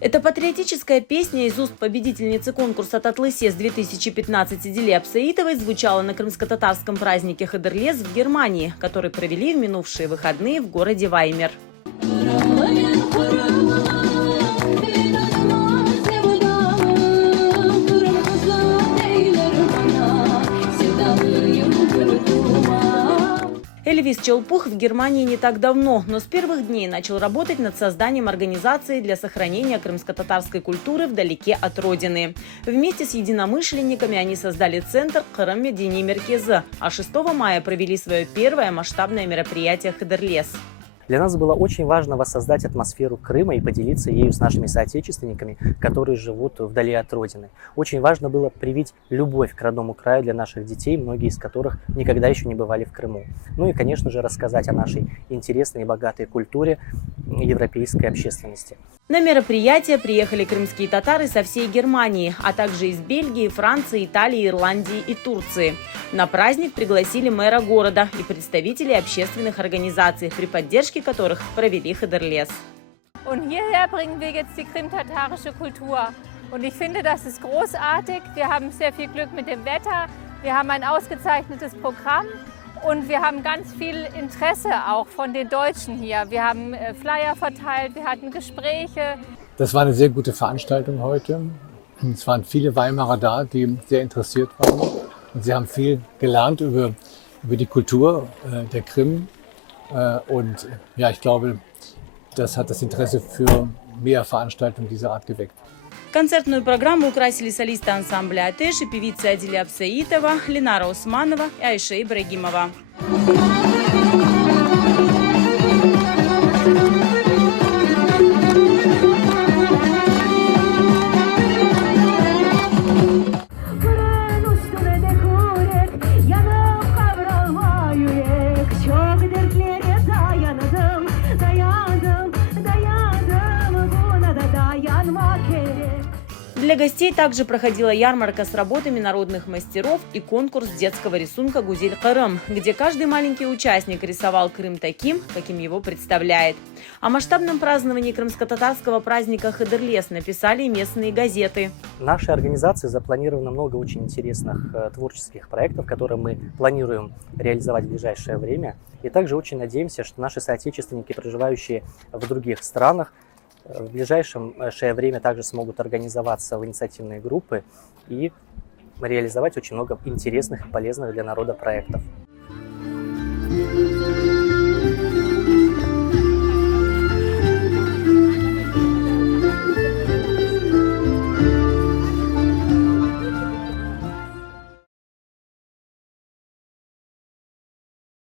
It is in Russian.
Это патриотическая песня из уст победительницы конкурса «Татлысес» 2015 Идиле Апсаитовой звучала на крымско-татарском празднике Хыдырлес в Германии, который провели в минувшие выходные в городе Ваймер. Эльвис Челпух в Германии не так давно, но с первых дней начал работать над созданием организации для сохранения крымско-татарской культуры вдалеке от родины. Вместе с единомышленниками они создали центр «Кырым Медени Меркезы», а 6 мая провели свое первое масштабное мероприятие «Хыдырлес». Для нас было очень важно воссоздать атмосферу Крыма и поделиться ею с нашими соотечественниками, которые живут вдали от родины. Очень важно было привить любовь к родному краю для наших детей, многие из которых никогда еще не бывали в Крыму. Ну и, конечно же, рассказать о нашей интересной и богатой культуре европейской общественности. На мероприятие приехали крымские татары со всей Германии, а также из Бельгии, Франции, Италии, Ирландии и Турции. На праздник пригласили мэра города и представителей общественных организаций, при поддержке которых провели Хыдырлес. Und hierher bringen wir jetzt die krimtatarische Kultur. Und ich finde, das ist großartig. Wir haben sehr viel Glück mit dem Wetter. Wir haben ein ausgezeichnetes Programm. Und wir haben ganz viel Interesse auch von den Deutschen hier. Wir haben Flyer verteilt, wir hatten Gespräche. Das war eine sehr gute Veranstaltung heute. Es waren viele Weimarer da, die sehr interessiert waren. Und sie haben viel gelernt über die Kultur der Krim. Und ja, ich glaube, das hat das Interesse für mehr Veranstaltungen dieser Art geweckt. Концертную программу украсили солисты ансамбля «Атеш» и певицы Адиля Апсаитова, Ленара Усманова и Айша Ибрагимова. Для гостей также проходила ярмарка с работами народных мастеров и конкурс детского рисунка «Гузель Кырым», где каждый маленький участник рисовал Крым таким, каким его представляет. О масштабном праздновании крымско-татарского праздника Хыдырлес написали и местные газеты. В нашей организации запланировано много очень интересных творческих проектов, которые мы планируем реализовать в ближайшее время. И также очень надеемся, что наши соотечественники, проживающие в других странах, в ближайшее время также смогут организоваться в инициативные группы и реализовать очень много интересных и полезных для народа проектов.